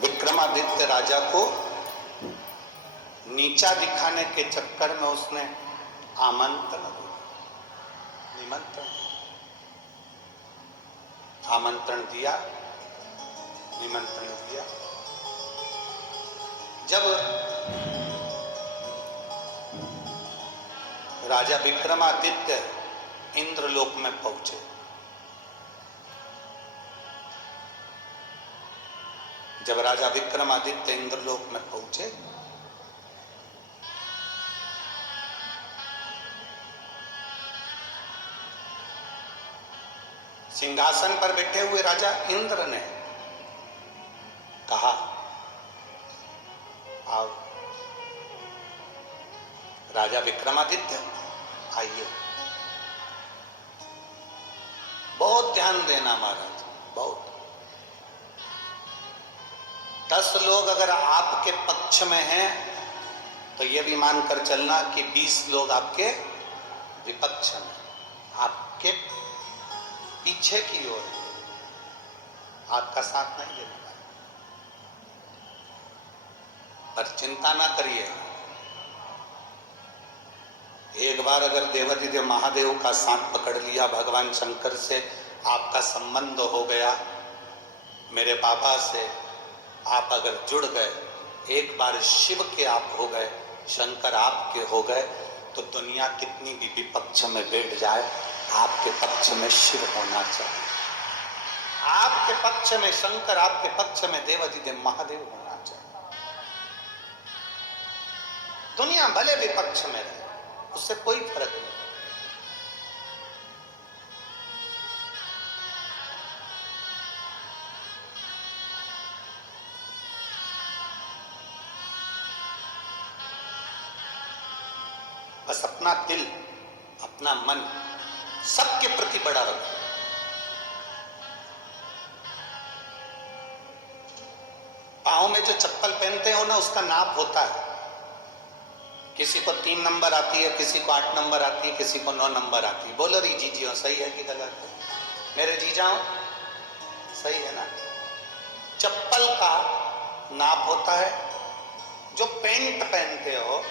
विक्रमादित्य राजा को नीचा दिखाने के चक्कर में उसने आमंत्रण दिया, निमंत्रण दिया। जब राजा विक्रमादित्य इंद्रलोक में पहुंचे, जब राजा विक्रमादित्य इंद्रलोक में पहुंचे, सिंहासन पर बैठे हुए राजा इंद्र ने कहा, आओ राजा विक्रमादित्य आइए। बहुत ध्यान देना महाराज, बहुत। 10 लोग अगर आपके पक्ष में हैं तो यह भी मानकर चलना कि 20 लोग आपके विपक्ष में, आपके पीछे की ओर, आपका साथ नहीं देने वाले। पर चिंता ना करिए, एक बार अगर देवाधिदेव महादेव का साथ पकड़ लिया, भगवान शंकर से आपका संबंध हो गया, मेरे बाबा से आप अगर जुड़ गए, एक बार शिव के आप हो गए, शंकर आपके हो गए, तो दुनिया कितनी भी विपक्ष में बैठ जाए, आपके पक्ष में शिव होना चाहिए, आपके पक्ष में शंकर, आपके पक्ष में देवाधिदेव महादेव होना चाहिए। दुनिया भले विपक्ष में रहे, उससे कोई फर्क नहीं। बस अपना दिल, अपना मन सबके प्रति बड़ा रखो। पांव में जो चप्पल पहनते हो ना, उसका नाप होता है। किसी को 3 नंबर आती है, किसी को 8 नंबर आती है, किसी को 9 नंबर आती है। बोलो री जीजियो, सही है कि गलत है? मेरे जीजाओ, सही है ना? चप्पल का नाप होता है। जो पैंट पहनते हो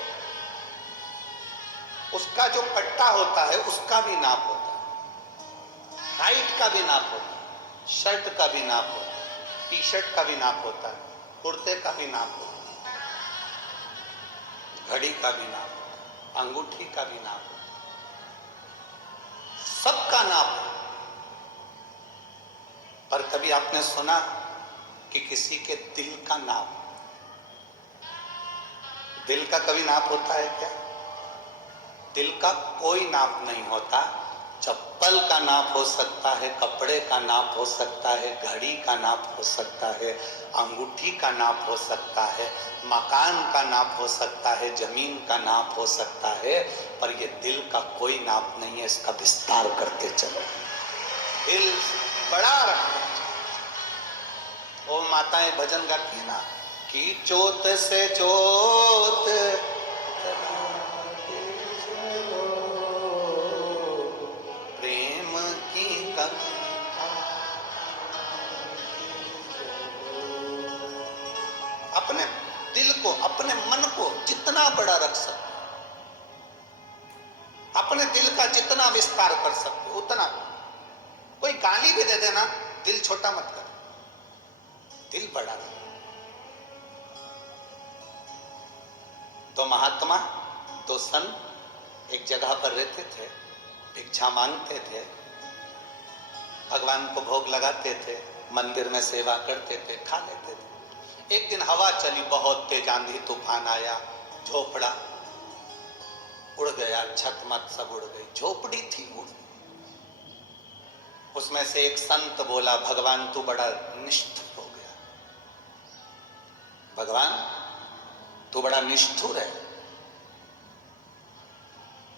उसका जो पट्टा होता है उसका भी नाप होता है, हाइट का भी नाप होता है, शर्ट का भी नाप होता है, टी शर्ट का भी नाप होता है, कुर्ते का भी नाप होता है, घड़ी का भी नाप होता है, अंगूठी का भी नाप होता है, सबका नाप है। पर कभी आपने सुना कि किसी के दिल का नाप, दिल का कभी नाप होता है क्या? दिल का कोई नाप नहीं होता। चप्पल का नाप हो सकता है, कपड़े का नाप हो सकता है, घड़ी का नाप हो सकता है, अंगूठी का नाप हो सकता है, मकान का नाप हो सकता है, जमीन का नाप हो सकता है, पर ये दिल का कोई नाप नहीं है। इसका विस्तार करते चलो, दिल बड़ा रखना। ओ माताएं भजन गाती है ना कि जोत से जोत अपने दिल को, अपने मन को जितना बड़ा रख सकते, अपने दिल का जितना विस्तार कर सकते उतना। कोई गाली भी दे देना, दिल छोटा मत कर, दिल बड़ा रख। तो महात्मा, तो संत एक जगह पर रहते थे, भिक्षा मांगते थे, भगवान को भोग लगाते थे, मंदिर में सेवा करते थे, खा लेते थे। एक दिन हवा चली, बहुत तेज आंधी तूफान आया, झोपड़ा उड़ गया, छत मत सब उड़ गई, झोपड़ी थी उड़। उसमें से एक संत बोला, भगवान तू बड़ा निष्ठुर हो गया, भगवान तू बड़ा निष्ठुर है।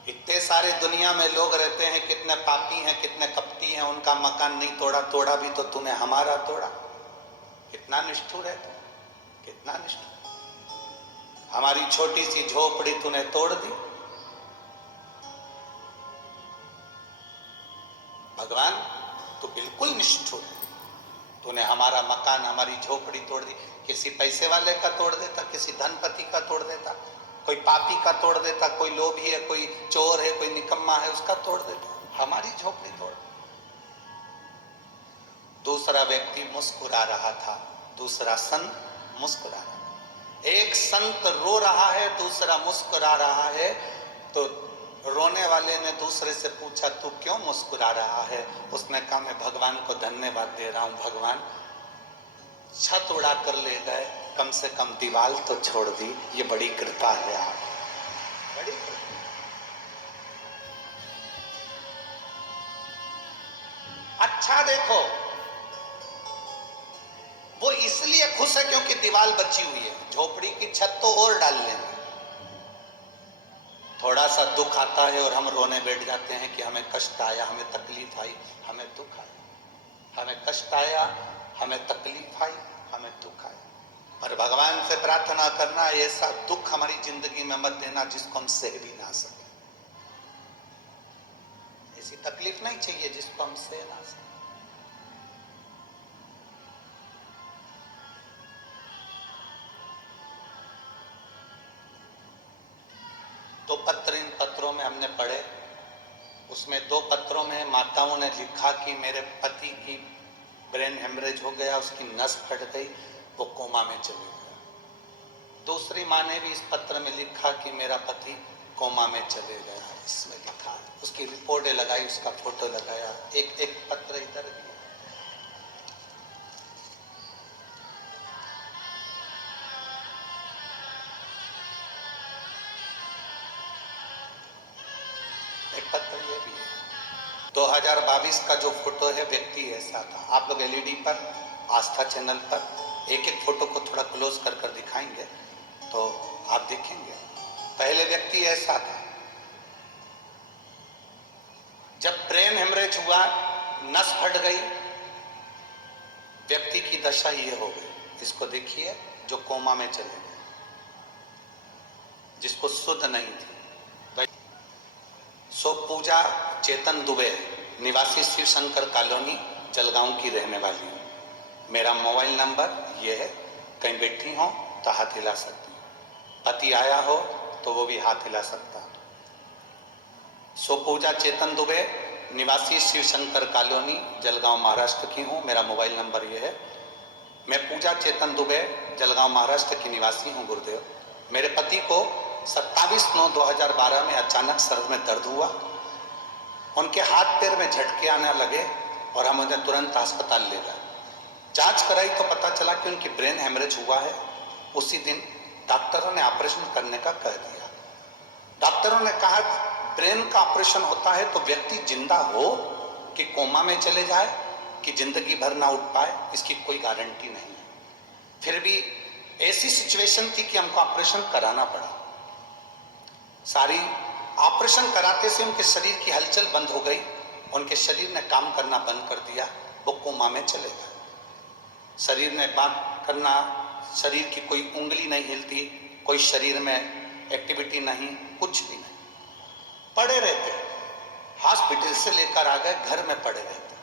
इतने सारे दुनिया में लोग रहते हैं, कितने पापी हैं, कितने कपटी हैं, उनका मकान नहीं तोड़ा, तोड़ा भी तो तूने हमारा तोड़ा। कितना निष्ठुर है तू, कितना निष्ठुर। हमारी छोटी सी झोपड़ी तूने तोड़ दी। भगवान तू बिल्कुल निष्ठुर है, तूने हमारा मकान, हमारी झोपड़ी तोड़ दी। किसी पैसे वाले का तोड़ देता, किसी धनपति का तोड़ देता, कोई पापी का तोड़ देता, कोई लोभी है, कोई चोर है, कोई निकम्मा है, उसका तोड़ देता। हमारी झोपड़ी तोड़। दूसरा व्यक्ति मुस्कुरा रहा था, दूसरा संत मुस्कुरा रहा था। एक संत रो रहा है, दूसरा मुस्कुरा रहा है। तो रोने वाले ने दूसरे से पूछा, तू क्यों मुस्कुरा रहा है? उसने कहा, मैं भगवान को धन्यवाद दे रहा हूं, भगवान छत उड़ा कर ले गए, कम से कम दीवार तो छोड़ दी, ये बड़ी कृपा है आप, बड़ी कृपा। अच्छा देखो, वो इसलिए खुश है क्योंकि दीवार बची हुई है, झोपड़ी की छत तो और डाल लेंगे। थोड़ा सा दुख आता है और हम रोने बैठ जाते हैं कि हमें कष्ट आया, हमें तकलीफ आई, हमें दुख आया, हमें कष्ट आया, हमें तकलीफ आई, हमें दुख आया। पर भगवान से प्रार्थना करना, ऐसा दुख हमारी जिंदगी में मत देना जिसको हम सह भी ना सके। ऐसी तकलीफ नहीं चाहिए जिसको हम सह ना सके। दो पत्र इन पत्रों में हमने पढ़े, उसमें दो पत्रों में माताओं ने लिखा कि मेरे पति की ब्रेन हेमरेज हो गया, उसकी नस फट गई, वो कोमा में चले गया। दूसरी माँ ने भी इस पत्र में लिखा कि मेरा पति कोमा में चले गया, इसमें लिखा, उसकी रिपोर्टें लगाई, उसका फोटो लगाया। एक एक पत्र इधर भी, एक पत्र ये भी है। 2022 का जो फोटो है, व्यक्ति ऐसा था। आप लोग एलईडी पर, आस्था चैनल पर एक एक फोटो को थोड़ा क्लोज कर कर दिखाएंगे तो आप देखेंगे। पहले व्यक्ति ऐसा था, जब ब्रेन हेमरेज हुआ, नस फट गई, व्यक्ति की दशा ये हो गई। इसको देखिए, जो कोमा में चले गए, जिसको सुध नहीं थी। सो पूजा चेतन दुबे, निवासी शिव शंकर कॉलोनी, जलगांव की रहने वाली हूँ। मेरा मोबाइल नंबर ये है, कहीं बैठी हो तो हाथ हिला सकती हूँ, पति आया हो तो वो भी हाथ हिला सकता है। सो पूजा चेतन दुबे, निवासी शिव शंकर कॉलोनी, जलगांव महाराष्ट्र की हूँ। मेरा मोबाइल नंबर ये है। मैं पूजा चेतन दुबे, जलगांव महाराष्ट्र की निवासी हूँ गुरुदेव। मेरे पति को 27/9/2012 में अचानक सर में दर्द हुआ, उनके हाथ पैर में झटके आने लगे और हम उन्हें तुरंत अस्पताल ले गए। जांच कराई तो पता चला कि उनकी ब्रेन हेमरेज हुआ है। उसी दिन डॉक्टरों ने ऑपरेशन करने का कह दिया। डॉक्टरों ने कहा, ब्रेन का ऑपरेशन होता है तो व्यक्ति जिंदा हो कि कोमा में चले जाए कि जिंदगी भर ना उठ पाए, इसकी कोई गारंटी नहीं है। फिर भी ऐसी सिचुएशन थी कि हमको ऑपरेशन कराना पड़ा। सारी ऑपरेशन कराते से उनके शरीर की हलचल बंद हो गई, उनके शरीर ने काम करना बंद कर दिया, वो कोमा में चले गए। शरीर ने बात करना, शरीर की कोई उंगली नहीं हिलती, कोई शरीर में एक्टिविटी नहीं, कुछ भी नहीं, पड़े रहते। हॉस्पिटल से लेकर आ गए, घर में पड़े रहते,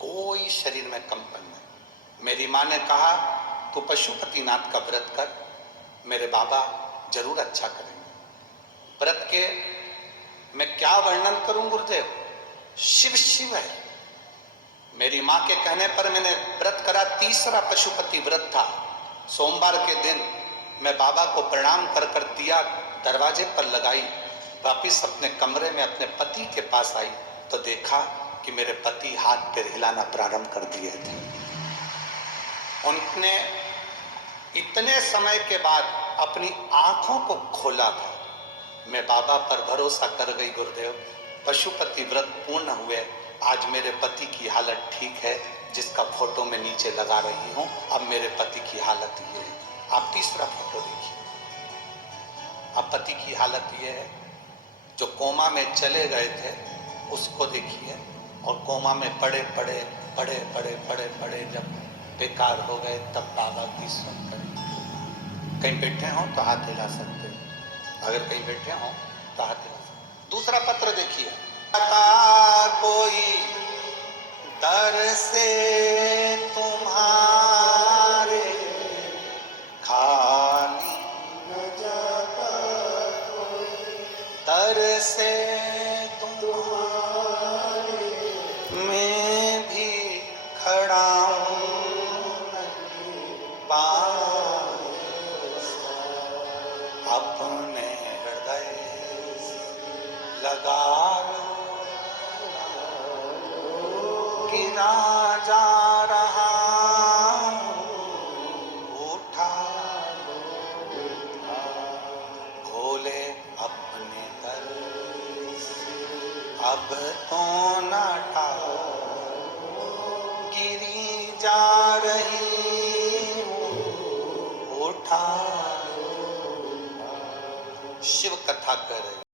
कोई शरीर में कंपन नहीं। मेरी माँ ने कहा, तू पशुपतिनाथ का व्रत कर, मेरे बाबा जरूर अच्छा करेंगे। व्रत के मैं क्या वर्णन करूं गुरुदेव, शिव शिव है। मेरी माँ के कहने पर मैंने व्रत करा, तीसरा पशुपति व्रत था। सोमवार के दिन मैं बाबा को प्रणाम कर कर दिया दरवाजे पर लगाई, वापिस अपने कमरे में अपने पति के पास आई तो देखा कि मेरे पति हाथ पैर हिलाना प्रारंभ कर दिए थे। उनने इतने समय के बाद अपनी आंखों को खोला था। मैं बाबा पर भरोसा कर गई गुरुदेव, पशुपति व्रत पूर्ण हुए, आज मेरे पति की हालत ठीक है, जिसका फोटो मैं नीचे लगा रही हूं। अब मेरे पति की हालत ये है। आप तीसरा फोटो देखिए, अब पति की हालत ये है, जो कोमा में चले गए थे उसको देखिए, और कोमा में पड़े पड़े पड़े पड़े पड़े पड़े जब बेकार हो गए तब बाबा की सुनकर। कहीं बैठे हो तो हाथ हिला सकते, अगर कहीं बैठे हो तो हाथ हिला सकते। दूसरा पत्र देखिए, कोई दर से तुम्हारा ऐसे तुम्हारे मैं भी खड़ा हूँ अपने हृदय लगा गिना जा रहा उठा भोले अपने दर अब तो न गिरी जा रही उठा शिव कथा कर